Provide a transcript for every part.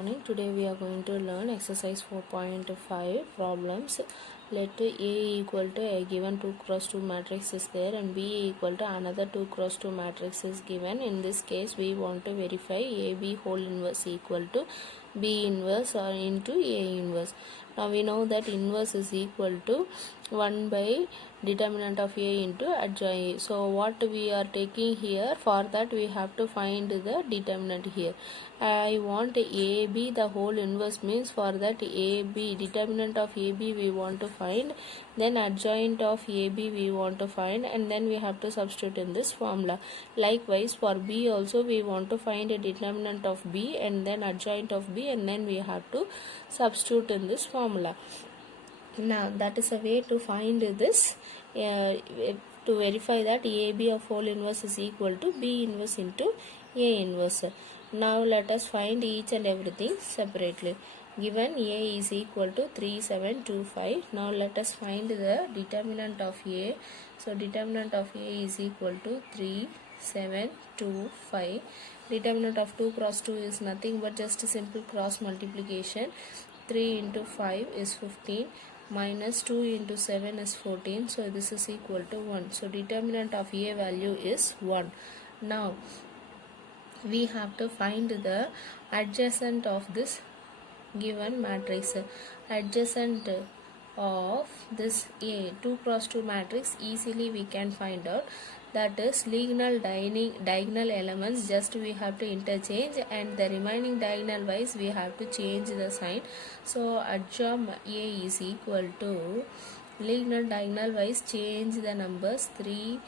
morning. Today we are going to learn exercise 4.5 problems. Let A equal to a given 2 cross 2 matrix is there and B equal to another 2 cross 2 matrix is given. In this case we want to verify AB whole inverse equal to B inverse or into A inverse. Now we know that inverse is equal to 1 by determinant of A into adjoint. So what we are taking here, for that we have to find the determinant here. I want AB the whole inverse, means for that AB determinant of AB we want to find, then adjoint of AB we want to find, and then we have to substitute in this formula. Likewise for B also we want to find a determinant of B and then adjoint of B, and then we have to substitute in this formula. Now that is a way to find this, to verify that AB of whole inverse is equal to B inverse into A inverse. Now let us find each and everything separately. Given A is equal to 3725. Now let us find the determinant of A. So determinant of A is equal to 3725. Determinant of 2 cross 2 is nothing but just a simple cross multiplication. 3 into 5 is 15. Minus 2 into 7 is 14. So this is equal to 1. So determinant of A value is 1. Now we have to find the adjacent of this given matrix. Adjacent of this A 2 cross 2 matrix easily we can find out. That is diagonal elements, just we have to interchange, and the remaining diagonal wise we have to change the sign. So adjoint A is equal to linear diagonal wise change the numbers 3,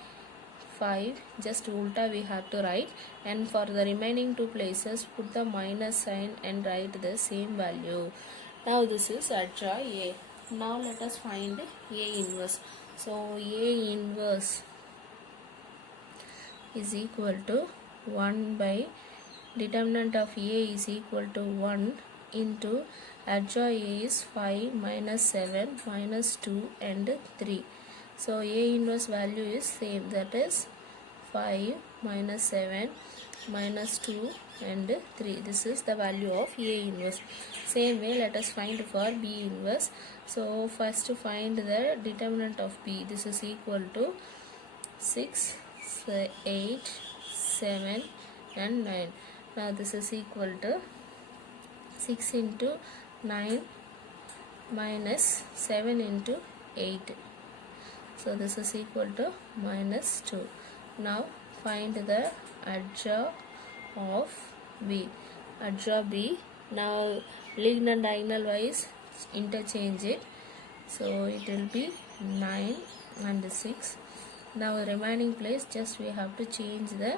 5, just ulta we have to write, and for the remaining two places put the minus sign and write the same value. Now this is adjoint A. Now let us find A inverse. So A inverse is equal to 1 by determinant of A is equal to 1 into adjoint A is 5 minus 7 minus 2 and 3. So A inverse value is same, that is 5 minus 7 minus 2 and 3. This is the value of A inverse. Same way let us find for B inverse. So first to find the determinant of B. This is equal to 6, 8, 7 and 9. Now this is equal to 6 into 9 minus 7 into 8. So this is equal to minus 2. Now find the adjoint of B. Adjoint B. Now linear diagonal wise interchange it. So it will be 9 and 6. Now remaining place just we have to change the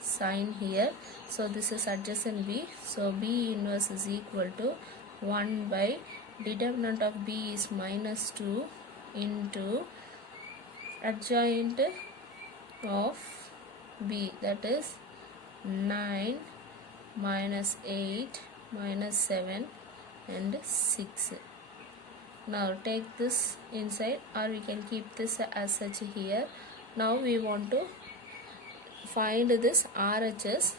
sign here. So this is adjacent B. So B inverse is equal to 1 by determinant of B is minus 2 into adjoint of B, that is 9 minus 8 minus 7 and 6. Now take this inside, or we can keep this as such here. Now we want to find this RHS,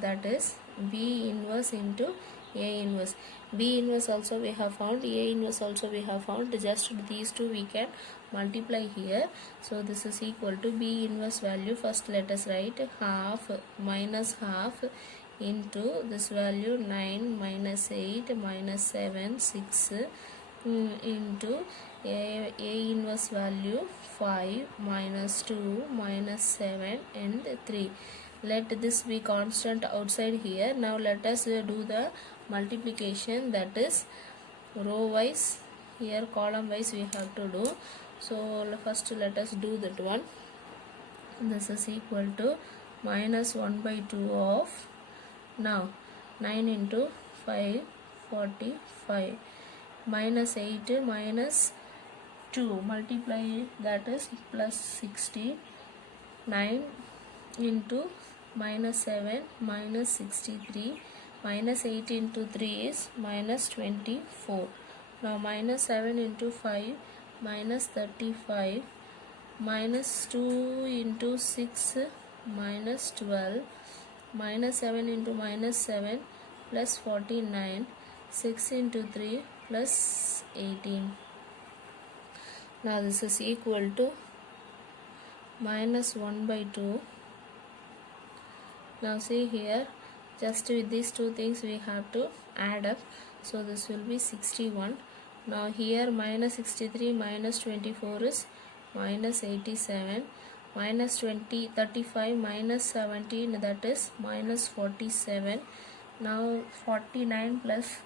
that is B inverse into A inverse. B inverse also we have found, A inverse also we have found, just these two we can multiply here. So this is equal to B inverse value. First let us write half minus half into this value 9 minus 8 minus 7 6 into A inverse value 5 minus 2 minus 7 and 3. Let this be constant outside here. Now let us do the multiplication, that is row wise, here column wise we have to do. So first let us do that one. This is equal to minus 1 by 2 of, now 9 into 5 45 minus 8 minus 2 multiply, that is plus 60. 9 into minus 7 minus 63 minus 8 into 3 is minus 24. Now minus 7 into 5 minus 35 minus 2 into 6 minus 12 minus 7 into minus 7 plus 49, 6 into 3 plus 18. Now this is equal to minus 1 by 2. Now see here, just with these two things we have to add up. So this will be 61. Now here minus 63 minus 24 is minus 87. Minus 35 minus 17, that is minus 47. Now 49 plus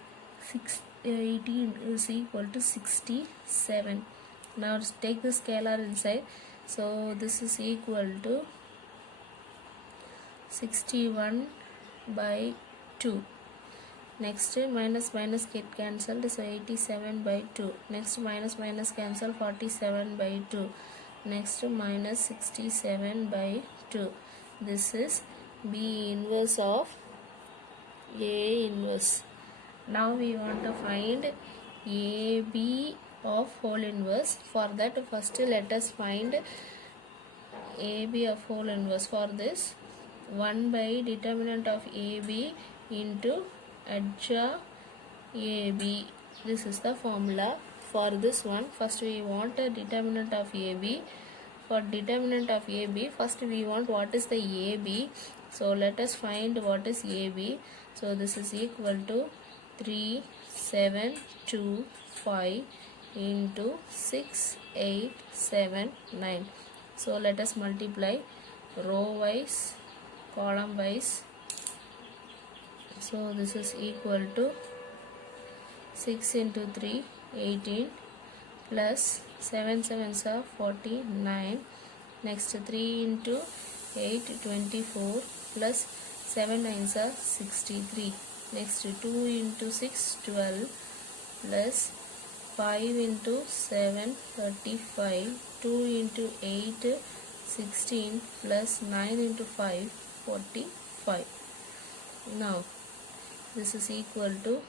18 is equal to 67. Now take the scalar inside. So this is equal to 61 by 2. Next minus minus get cancelled, so 87 by 2. Next minus minus cancel, 47 by 2. Next minus 67 by 2. This is B inverse of A inverse. Now we want to find AB of whole inverse. For that, first let us find AB of whole inverse. For this, 1 by determinant of AB into adjoint AB. This is the formula for this one. First we want a determinant of AB. For determinant of AB, first we want what is the AB. So let us find what is AB. So this is equal to 3, 7, 2, 5 into 6, 8, 7, 9. So let us multiply row wise, column wise. So this is equal to 6 into 3, 18 plus 7 sevens are 49. Next 3 into 8, 24 plus 7 nines are 63. Next 2 into 6, 12 plus 5 into 7, 35. 2 into 8, 16 plus 9 into 5, 45. Now this is equal to,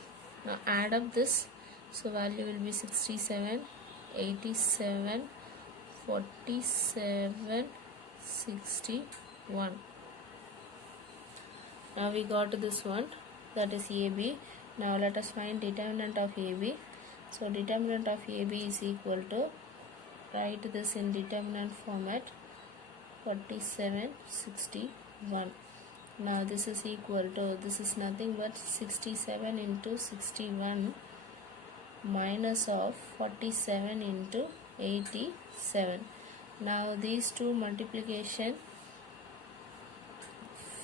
now add up this, so value will be 67, 87, 47, 61. Now we got this one, that is AB. Now let us find determinant of AB. So determinant of AB is equal to, write this in determinant format, 47, 61. Now this is equal to, this is nothing but 67 into 61 minus of 47 into 87. Now these two multiplication,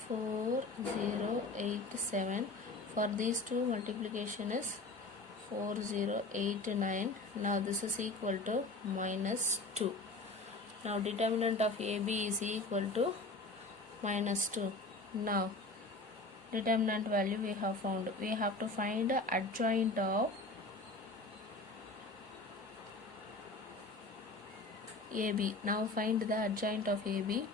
4087. For these two multiplication is 4089. Now this is equal to minus 2. Now determinant of AB is equal to minus 2. Now determinant value we have found. We have to find the adjoint of AB. Now find the adjoint of AB.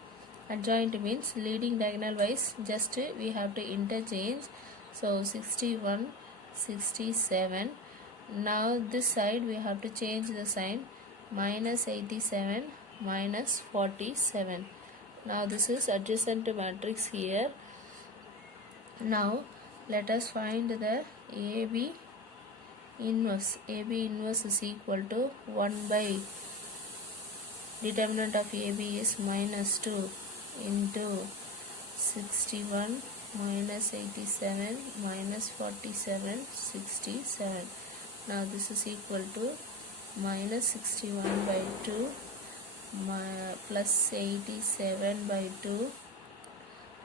Adjoint means leading diagonal wise, just we have to interchange. So 61, 67. Now this side we have to change the sign, minus 87, minus 47. Now this is adjacent matrix here. Now let us find the AB inverse. AB inverse is equal to 1 by determinant of AB is minus 2 into 61 minus 87 minus 47, 67. Now this is equal to minus 61 by 2 plus 87 by 2,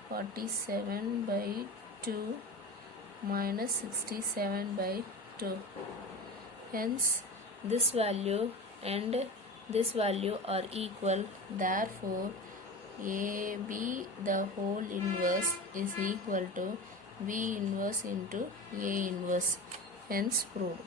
47 by 2 minus 67 by 2. Hence this value and this value are equal. Therefore AB the whole inverse is equal to B inverse into A inverse. Hence proved.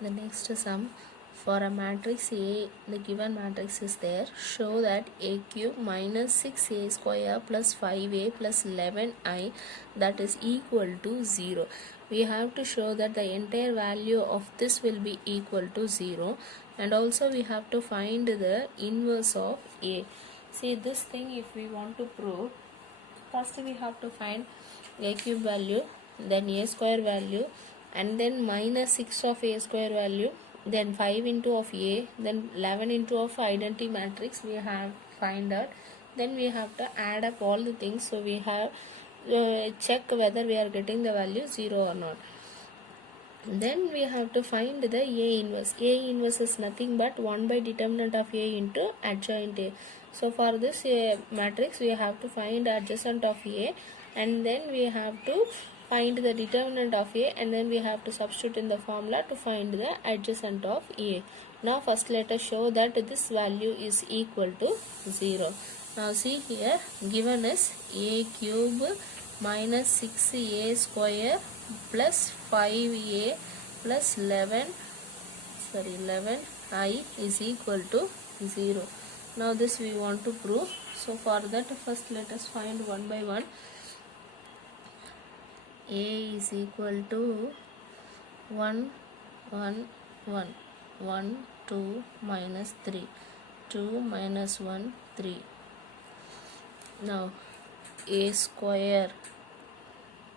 The next sum, for a matrix A, the given matrix is there. Show that A cube minus 6A square plus 5A plus 11I, that is equal to 0. We have to show that the entire value of this will be equal to 0. and also we have to find the inverse of a. See, this thing if we want to prove, first we have to find a cube value, then a square value, and then minus 6 of a square value, then 5 into of a, then 11 into of identity matrix we have find out. Then we have to add up all the things, so we have check whether we are getting the value 0 or not. Then we have to find the A inverse. A inverse is nothing but 1 by determinant of A into adjoint A. So for this matrix we have to find adjacent of A, and then we have to find the determinant of A, and then we have to substitute in the formula to find the adjacent of A. Now first let us show that this value is equal to 0. Now see here, given is A cube minus 6a square plus 5a plus 11i is equal to 0. Now this we want to prove. So for that first let us find one by one. A is equal to 1 1 1 1 2 minus 3 2 minus 1 3. Now a square,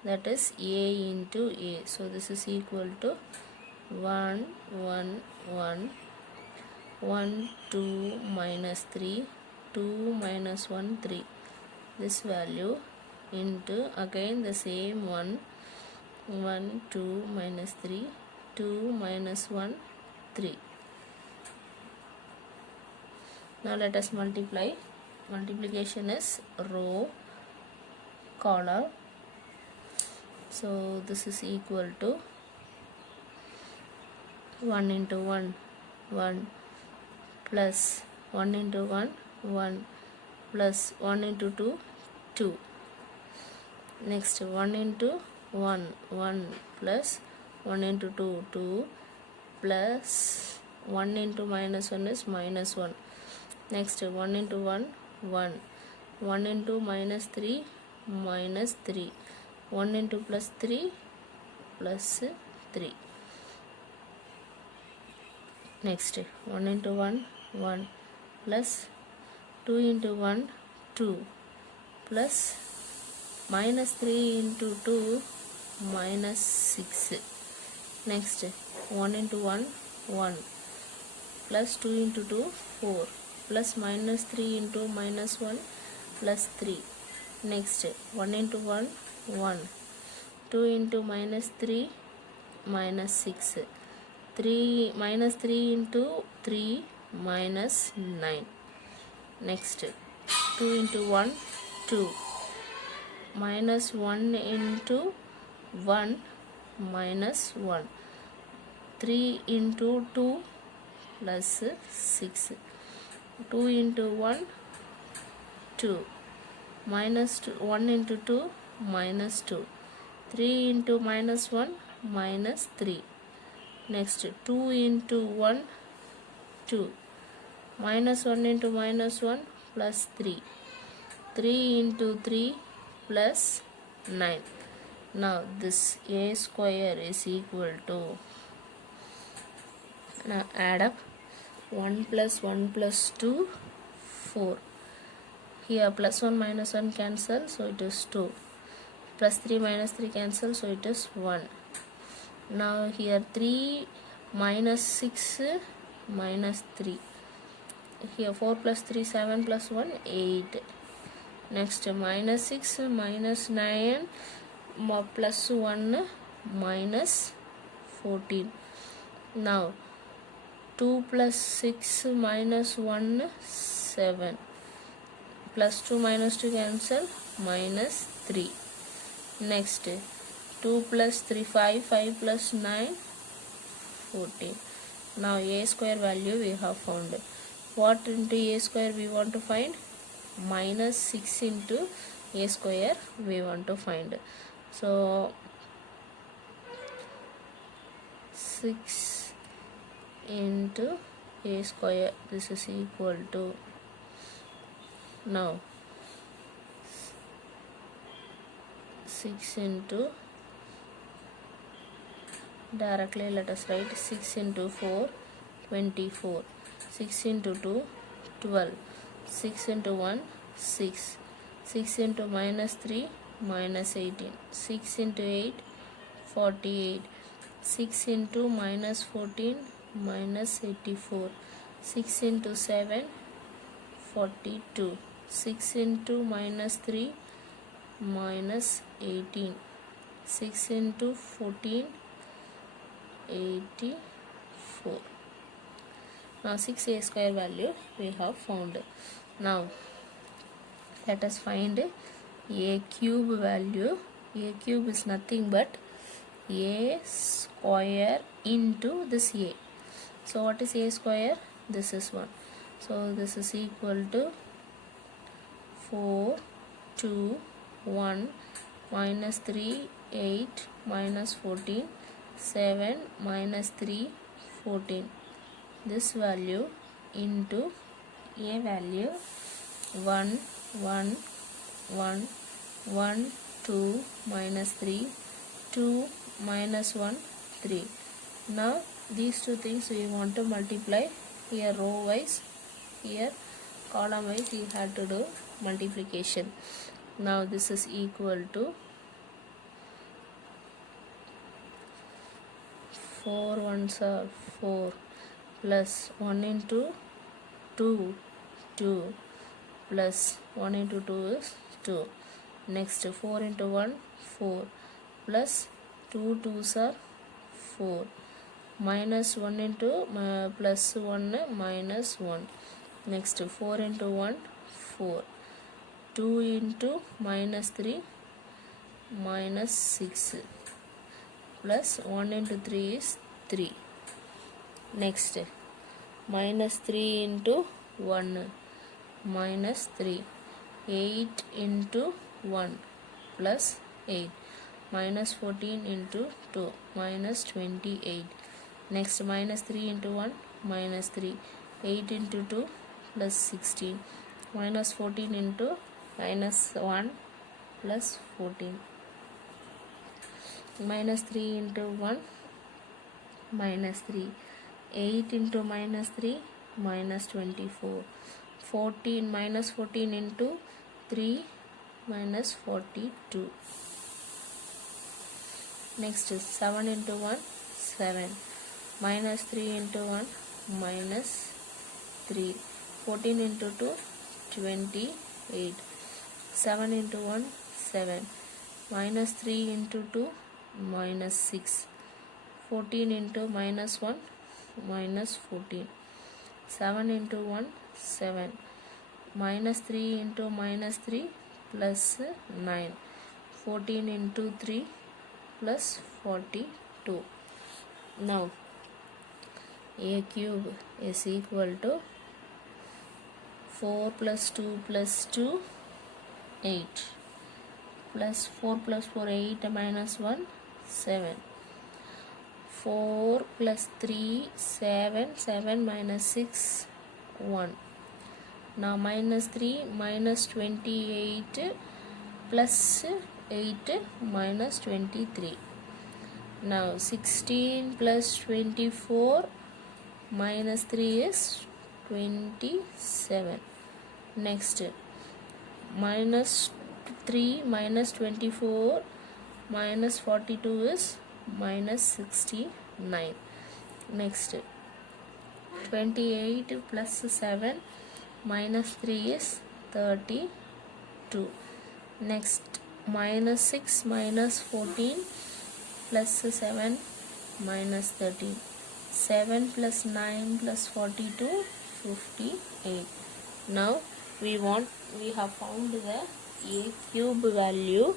that is a into a, so this is equal to 1 1 1 1 2 minus 3 2 minus 1 3, this value into again the same 1 1 2 minus 3 2 minus 1 3. Now let us multiply. Multiplication is row column, so this is equal to 1 into 1 1 plus 1 into 1 1 plus 1 into 2 2. Next 1 into 1 1 plus 1 into 2 2 plus 1 into minus 1 is minus 1. Next 1 into 1 1 1 into minus 3 minus 3 1 into plus 3 plus 3. Next 1 into 1 1 plus 2 into 1 2 plus minus 3 into 2 minus 6. Next 1 into 1 1 plus 2 into 2 4 plus minus 3 into minus 1 plus 3. Next 1 into 1 1 2 into minus 3 minus 6 3 minus 3 into 3 minus 9. Next 2 into 1 2 minus 1 into 1 minus 1 3 into 2 plus 6 2 into 1 2 minus 2 1 into 2 minus 2 3 into minus 1 minus 3. Next 2 into 1 2 minus 1 into minus 1 plus 3 3 into 3 plus 9. Now this a square is equal to, now add up 1 plus 1 plus 2 4. Here plus 1 minus 1 cancel, so it is 2. Plus 3 minus 3 cancel, so it is 1. Now here 3 minus 6 minus 3. Here 4 plus 3 7 plus 1 8. Next minus 6 minus 9 plus 1 minus 14. Now 2 plus 6 minus 1 7 plus 2 minus 2 cancel, minus 3. Next 2 plus 3 5 5 plus 9 14. Now a square value we have found. What into a square we want to find? Minus 6 into a square we want to find. So 6 into a square, this is equal to, now 6 into, directly let us write 6 into 4 24. 6 into 2 12. 6 into 1 6. 6 into minus 3 minus 18. 6 into 8 48. 6 into minus 14 minus 84. 6 into 7 42. 6 into minus 3 minus 18. 6 into 14 84. Now 6a square value we have found. Now let us find a cube value. A cube is nothing but a square into this a. So what is a square? This is 1. So this is equal to 4 2 1 minus 3 8 minus 14 7 minus 3 14. This value into a value 1 1 1 1 2 minus 3 2 minus 1 3. Now these two things we want to multiply. Here row wise, here column wise we had to do multiplication. Now this is equal to 4 ones are 4 plus 1 into 2 2 plus 1 into 2 is 2. Next 4 into 1 4 plus 2 2s are 4 minus 1 into plus 1 minus 1. Next 4 into 1 4. 2 into minus 3 minus 6 plus 1 into 3 is 3. Next minus 3 into 1 minus 3. 8 into 1 plus 8 minus 14 into 2 minus 28. Next minus 3 into 1 minus 3. 8 into 2 plus 16 minus 14 into minus 1 plus 14. Minus 3 into 1 minus 3. 8 into minus 3 minus 24. 14 minus 14 into 3 minus 42. Next is 7 into 1 7 minus 3 into 1 minus 3. 14 into 2 28. 7 into 1 7 minus 3 into 2 minus 6. 14 into minus 1 minus 14. 7 into 1 7 minus 3 into minus 3 plus 9. 14 into 3 plus 42. Now a cube is equal to 4 plus 2 plus 2 8 plus 4 plus 4 8 minus 1 7. 4 plus 3 7 7 minus 6 1. Now minus 3 minus 28 plus 8 minus 23. Now 16 plus 24 minus 3 is 27. Next minus 3 minus 24 minus 42 is minus 69. Next 28 plus 7 minus 3 is 32. Next minus 6 minus 14 plus 7 minus 13. 7 plus 9 plus 42 58. Now we have found the a cube value.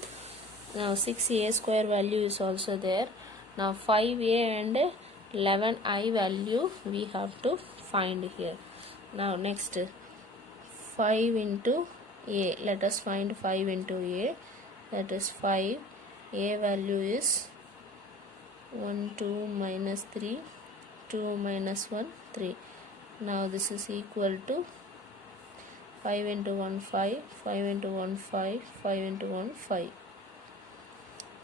Now 6a square value is also there. Now 5a and 11i value we have to find here. Now next 5 into a. Let us find 5 into a. That is 5. A value is 1 2 minus 3 2 minus 1 3. Now this is equal to 5 into 1 5 5 into 1 5 5 into 1 5.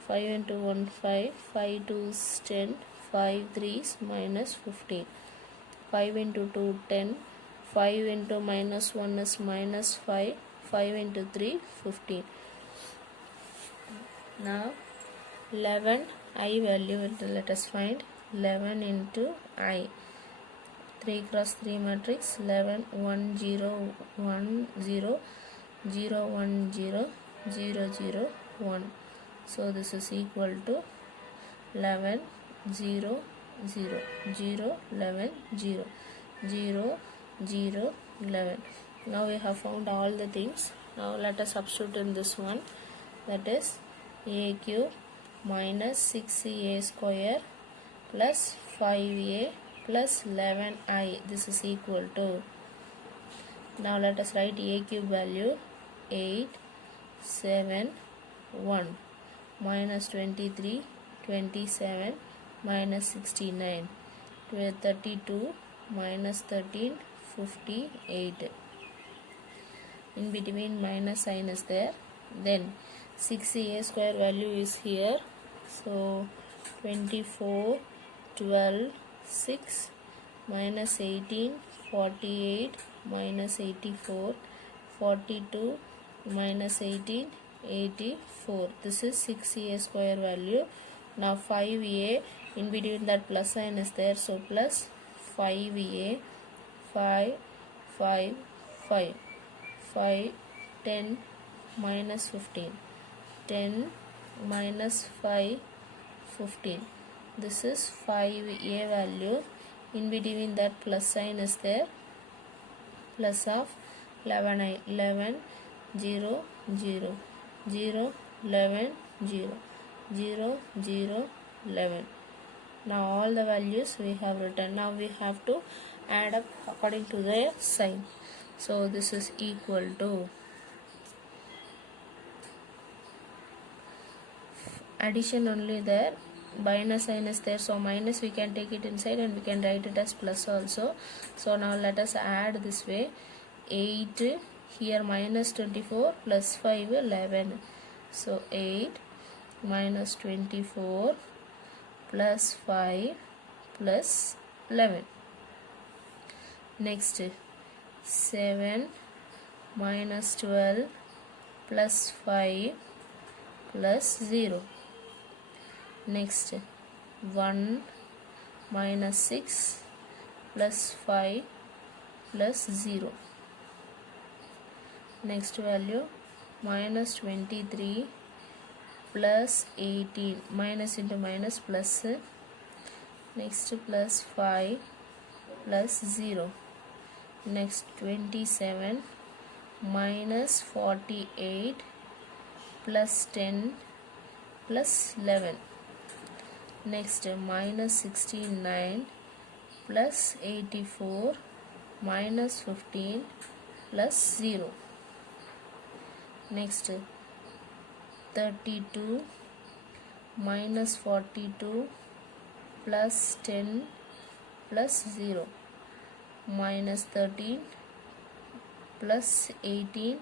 5 into 1 5 5 2 is 10 5 3 is minus 15. 5 into 2 10, 5 into minus 1 is minus 5, 5 into 3 15. Now 11 I value, let us find 11 into I. 3 cross 3 matrix, 11 1 0 1 0 0 1 0 0 0 1. So this is equal to 11 0 0 0 11 0 0 0 11. Now we have found all the things. Now let us substitute in this one, that is a cube minus 6a square plus 5a plus 11i. This is equal to, now let us write a cube value 8 7 1 minus 23 27 minus 69 32 minus 13 58. In between minus sign is there. Then 6a square value is here, so 24 12 6 minus 18 48 minus 84 42 minus 18 84. This is 6a square value. Now 5a, in between that plus sign is there, so plus 5a 5 5 5 5 10 minus 15 10 minus 5 15. This is 5a value. In between that plus sign is there, plus of 11i, 11 0 0 0 11 0 0 0 11. Now all the values we have written. Now we have to add up according to their sign. So this is equal to, addition only there, minus sign is there, so minus we can take it inside and we can write it as plus also. So now let us add this way. 8 here minus 24 plus 5 11. So 8 minus 24 plus 5 plus 11. Next 7 minus 12 plus 5 plus 0. Next 1 minus 6 plus 5 plus 0. Next value minus 23 plus 18, minus into minus plus. Next plus 5 plus 0. Next 27 minus 48 plus 10 plus 11. Next minus 69 plus 84 minus 15 plus 0. Next 32 minus 42 plus 10 plus 0. Minus 13 plus 18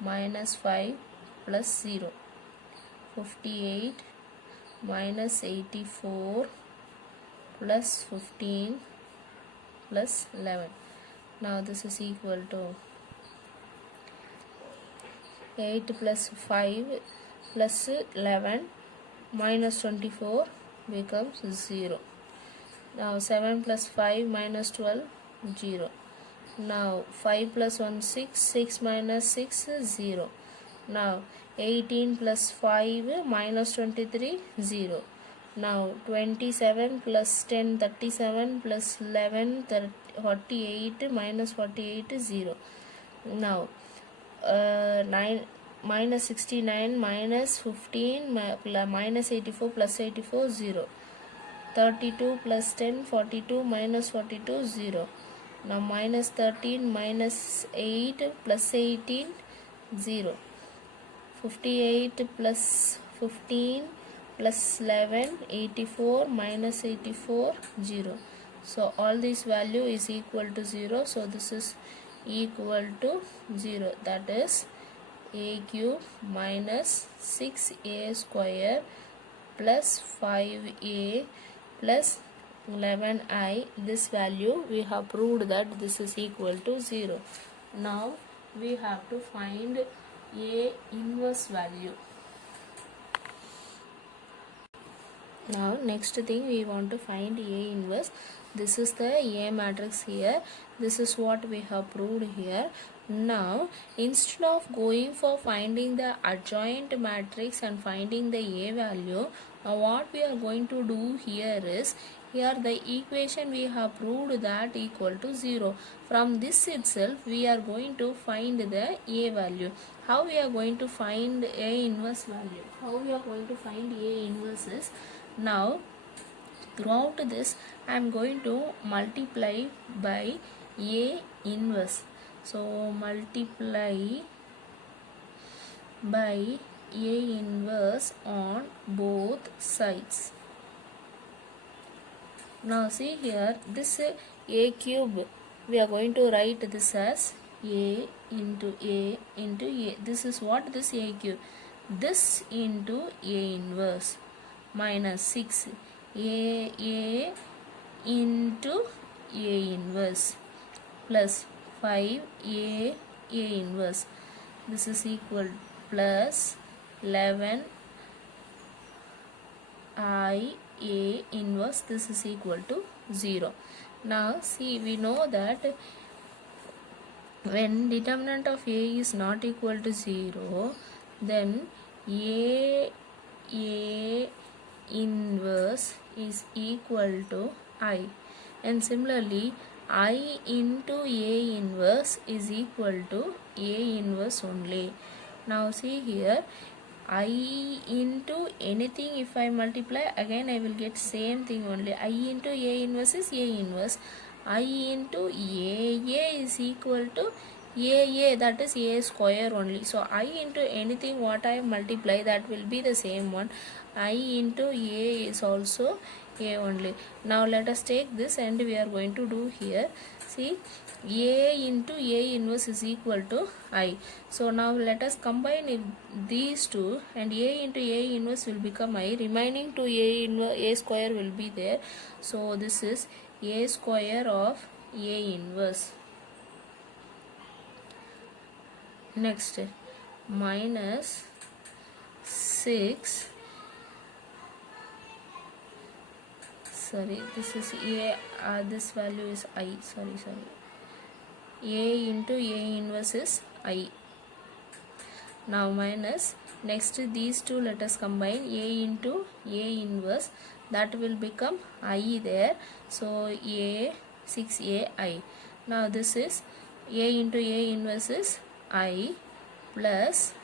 minus 5 plus 0. 58 minus 84 plus 15 plus 11. Now this is equal to 8 plus 5 plus 11 minus 24 becomes 0. Now 7 plus 5 minus 12 0. Now 5 plus 1 6, 6 minus 6 0. Now 18 plus 5 minus 23 0. Now 27 plus 10 37 plus 11 48 minus 48 0. Now 9 minus 69 minus 15 minus 84 plus 84 0. 32 plus 10 42 minus 42 0. Now minus 13 minus 8 plus 18 0. 58 plus 15 plus 11 84 minus 84 0. So all this value is equal to 0. So this is equal to 0, that is a cube minus 6a square plus 5a plus 11i, this value we have proved that this is equal to 0. Now we have to find A inverse value. Now next thing we want to find A inverse. This is the A matrix here. This is what we have proved here. Now instead of going for finding the adjoint matrix and finding the A value, now what we are going to do here is, here the equation we have proved that equal to 0. From this itself we are going to find the A value. How we are going to find A inverse value? How we are going to find A inverse is, now throughout this I am going to multiply by A inverse. So multiply by A inverse on both sides. Now see here, this A cube, we are going to write this as A into A into A. This is what this A cube. This into A inverse minus 6 A into A inverse plus 5 A inverse. This is equal plus 11 I A inverse. This is equal to 0. Now see, we know that when determinant of A is not equal to 0, then A inverse is equal to I, and similarly I into A inverse is equal to A inverse only. Now see here, I into anything if I multiply, again I will get same thing only. I into A inverse is A inverse. I into A is equal to A, that is A square only. So I into anything what I multiply, that will be the same one. I into A is also A only. Now let us take this and we are going to do here. See, A into A inverse is equal to I. So now let us combine these two, and A into A inverse will become I. Remaining to A square will be there. So this is A square of A inverse. Next, minus 6. Sorry, this is A. This value is I. Sorry. A into A inverse is I. Now minus, next these two let us combine, A into A inverse, that will become I there. So A 6A I. Now this is A into A inverse is I plus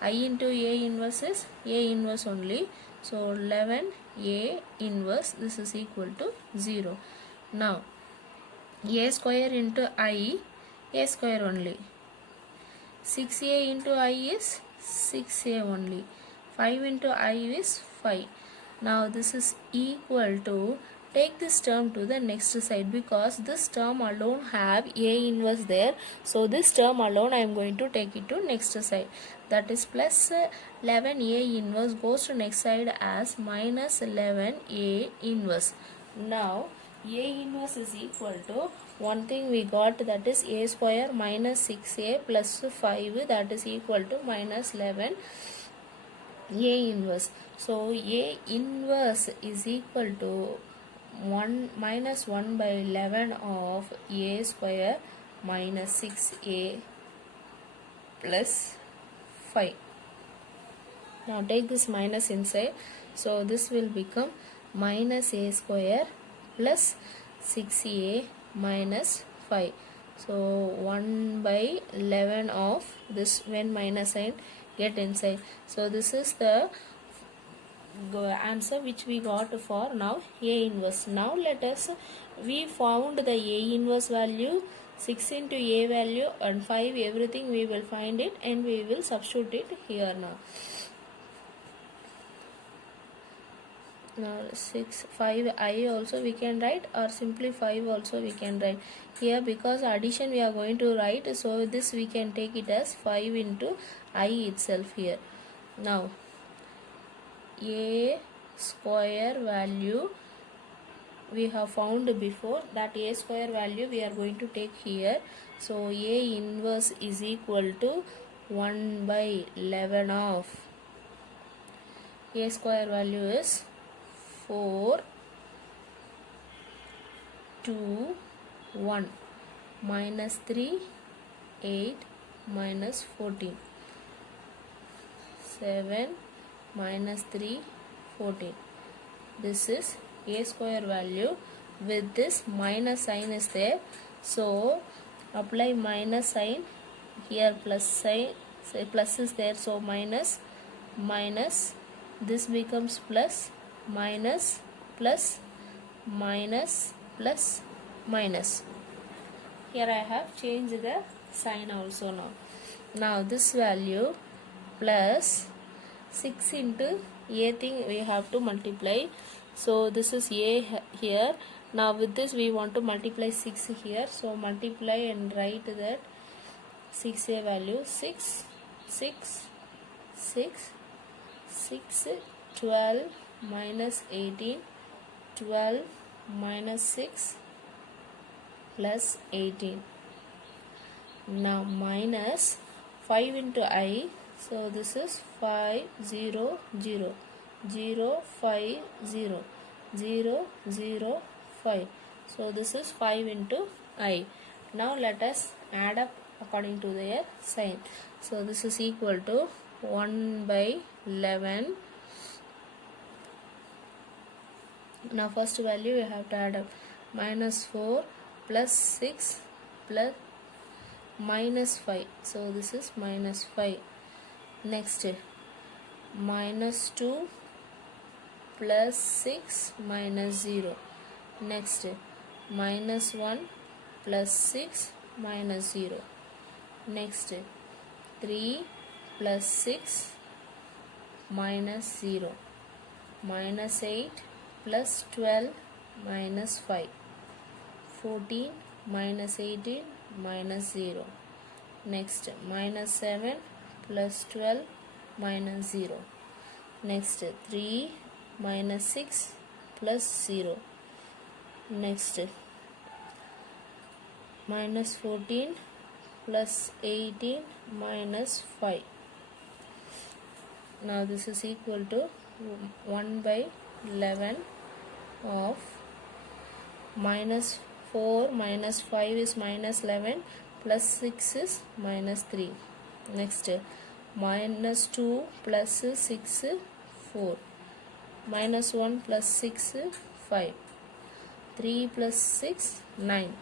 I into A inverse is A inverse only. So 11 A inverse, this is equal to 0. Now A square into I, A square only. 6A into I is 6A only. 5 into I is 5. Now this is equal to, take this term to the next side, because this term alone have A inverse there. So this term alone I am going to take it to next side. That is plus 11 A inverse goes to next side as minus 11 A inverse. Now A inverse is equal to, one thing we got, that is A square minus 6A plus 5, that is equal to minus 11 A inverse. So A inverse is equal to 1 minus 1 by 11 of A square minus 6A plus 5. Now take this minus inside. So this will become minus A square plus 6A minus 5. So 1 by 11 of this, when minus sign get inside. So this is the answer which we got for now A inverse. Now let us, we found the A inverse value, 6 into A value and 5, everything we will find it and we will substitute it here now. Now 6, 5 I also we can write, or simply 5 also we can write here, because addition we are going to write. So this we can take it as 5 into I itself here. Now A square value we have found before, that a square value we are going to take here. So a inverse is equal to 1 by 11 of a square value is 4 2 1 minus 3 8 minus 14 7 minus 3 14. This is a square value. With this minus sign is there, so apply minus sign here, plus sign, say plus is there, so minus minus, this becomes plus, minus plus, minus plus, minus. Here I have changed the sign also now. Now this value plus 6 into a thing we have to multiply. So this is a here. Now with this we want to multiply 6 here. So multiply and write that 6a value 6 6 6 6 12 minus 18 12 minus 6 plus 18. Now minus 5 into I, so this is 5 0 0 0 5 0 0 0 5. So this is 5 into I. Now let us add up according to their sign. So this is equal to 1 by 11. Now first value we have to add up, minus 4 plus 6 plus minus 5. So this is minus 5. Next minus 2 plus 6 minus 0. Next minus 1 plus 6 minus 0. Next 3 plus 6 minus 0. Minus 8 plus 12 minus 5. 14 minus 18 minus 0. Next minus 7 plus 12 minus 0. Next 3 minus 6 plus 0. Next minus 14 plus 18 minus 5. Now this is equal to 1 by 11 of minus 4 minus 5 is minus 11 plus 6 is minus 3. Next minus 2 plus 6 4. Minus 1 plus 6 5. 3 plus 6 9.